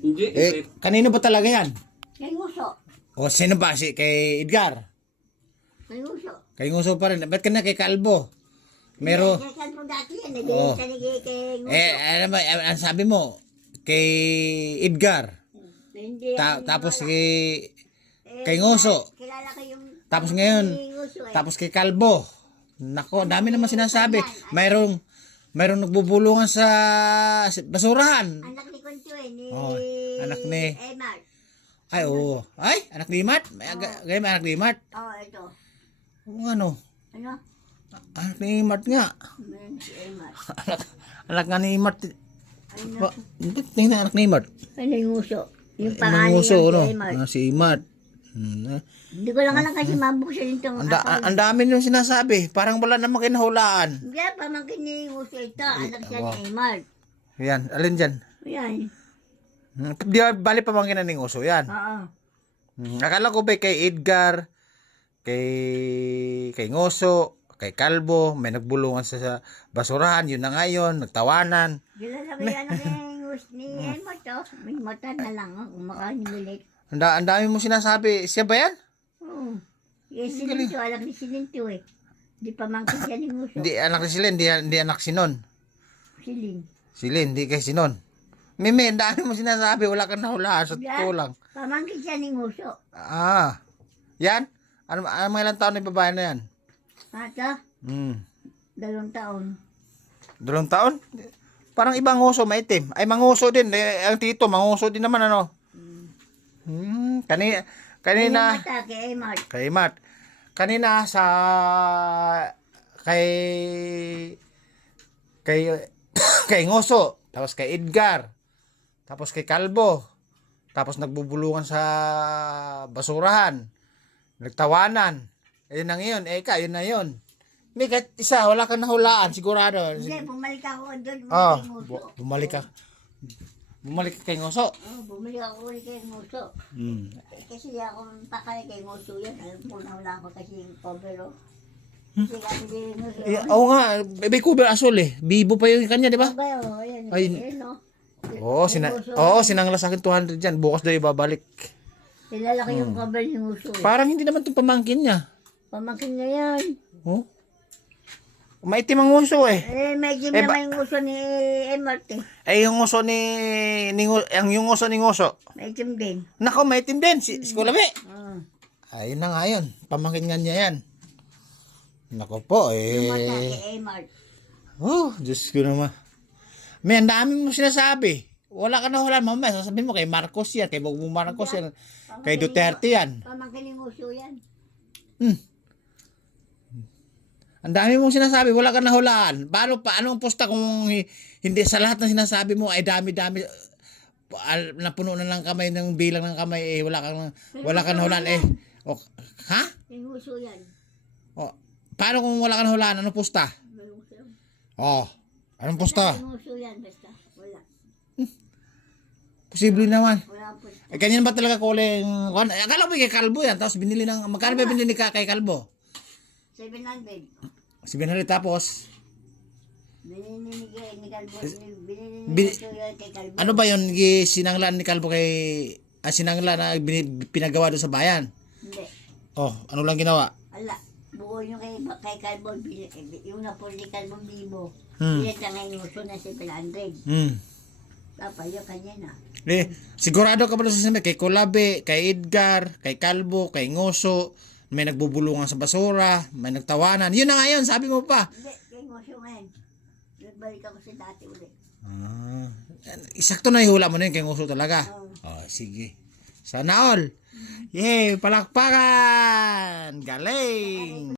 Hindi. Kanino ba talaga yan? Kay Nguso. O sino ba? Kay Edgar? Kay Nguso. Kay Nguso pa rin. Ba't ka na kay Kalbo? Meron. Kay Kalbo dati yan. Oo. Kay Nguso. Ano ba? Ang sabi mo? Kay Edgar. Hindi. Tapos kay Nguso. Kilala ko yung... Tapos ngayon, Nguso eh. tapos kay Kalbo. Nako, dami naman sinasabi. Mayroong nagbubulungan sa basurahan. Anak ni Concho eh. Oh, anak ni... Emar. Ay, oo. Ay, anak ni Mart. May anak ni Mart. Oo, ito. Ano? Ano? Anak ni Mart nga. Meron si Emar. anak nga ni Mart. Ano? Ba't tingnan anak ni Mart? Ano yung Nguso? Yung Ang pangalan nguso, niya ano? si Emar. Si Mart. Hindi ko lang alam kasi mabuksan itong Ang dami nung sinasabi. Parang wala namang kinahulaan. Hindi, pamangkin ni Nguso ito. Anak siya ni Emar. Yan, alin dyan? Yan. Di ba bali pamangkin na ni Nguso yan? Oo. Akala ko ba kay Edgar, kay Nguso, kay Kalbo, may nagbulungan sa basurahan, yun na ngayon, nagtawanan. Kilala ko yan ang Nguso ni Emar to. May mata na lang. Kumakain ulit. Ang dami mo sinasabi. Siya ba yan? Oo. Yung sininto, alam ni sininto eh. Di pamangkin siya ni Nguso. Hindi anak ni Silin, hindi anak Sinon. Silin. Silin, hindi kay Sinon. Mimi, ang dami mo sinasabi, wala kang nahulaan, sa totoo lang. Pamangkin siya ni Nguso. Ah, yan? Ano mga ilang taon na yung babae na yan? Ata, 2 taon. 2 taon? Parang ibang nguso, maitim. Ay, manguso din. Ang tito, manguso din naman, ano? Kanina, Yung mata kay Emar. kay Matt. Kanina sa kay kay kay Ngoso, tapos kay Edgar, tapos kay Kalbo, tapos nagbubulungan sa basurahan, nagtawanan. Ayun na ngayon, yun na yun. May kahit isa, wala kang nahulaan, sigurado. Hindi, bumalik ako doon. Oh, Kay Nguso. bumalik ka. Bumalik ka kay Ngoso. Oh, bumalik ako ulit kay Nguso. Kasi ako pakay kay Nguso yan. Alam ko na wala ako kasi yung cover oh. Kasi kasi kay Nguso. Oo nga, may cover asol eh. Bibo pa yung kanya, di ba? Cover oh, yan. Ay. Yan oh. Sinangla sa akin 200 dyan. Bukas daw ibabalik. Kilala ko yung cover ni Nguso eh. Parang hindi naman itong pamangkin niya. Pamangkin niya yan. Oh? Maitim ang nguso eh. Medyo naman yung Nguso ni Emart eh. Yung nguso yung nguso ni nguso. Medyo din. Nako, maitim din. Si Kulabi. Ah. Ayun na nga yun. Pamangkin nga niya yan. Nako po Yung mata kay Emart. Oh, Diyos ko naman. May ang dami mo sinasabi. Wala ka na hulaan mamaya. Sasabihin mo kay Marcos yan. Kay Bongbong Marcos yan. Kay Duterte yan. Pamangkin ni Nguso yan. Ang dami mong sinasabi, wala ka nahulaan. Paano ang posta kung hindi sa lahat ng sinasabi mo ay dami-dami napuno na lang kamay ng bilang ng kamay wala kang nahulaan eh. O, ha? Yung Nguso yan. O, paano kung wala ka nahulaan? Anong posta? May Nguso. Oh, anong posta? Yung Nguso yan basta. Wala. Posible naman. Wala po. Eh, ganyan ba talaga kulay? Akala ko kay Kalbo yan. Tapos binili ng, magkano ba binili ka kay Kalbo? 700. Si Benali tapos, Bininigay ni Kalbo. Bin- Bininigay yan kay Kalbo. ano ba yun? Sinanglan ni Kalbo kay, sinanglan na pinagawa doon sa bayan? Hindi. Oh, ano lang ginawa? Ala. Buo yung kay Kalbo. Yung napol ni Kalbo Bibo. Hmm. Bilit na ngayon Nguso na 700. Tapos yung kanya na. Sigurado ka ba sa sasabi? Kay Kulabi, kay Edgar, kay Kalbo, kay Ngoso, may nagbubulungan sa basura, may nagtawanan. Yun na nga yun, sabi mo pa. Hindi. Kay Nguso ngayon. Nagbalik ako sa dati ulit. Isakto na ihula mo na yun kay Ngoso talaga. Oh, sige. Sana all. Yay, palakpakan! Galing!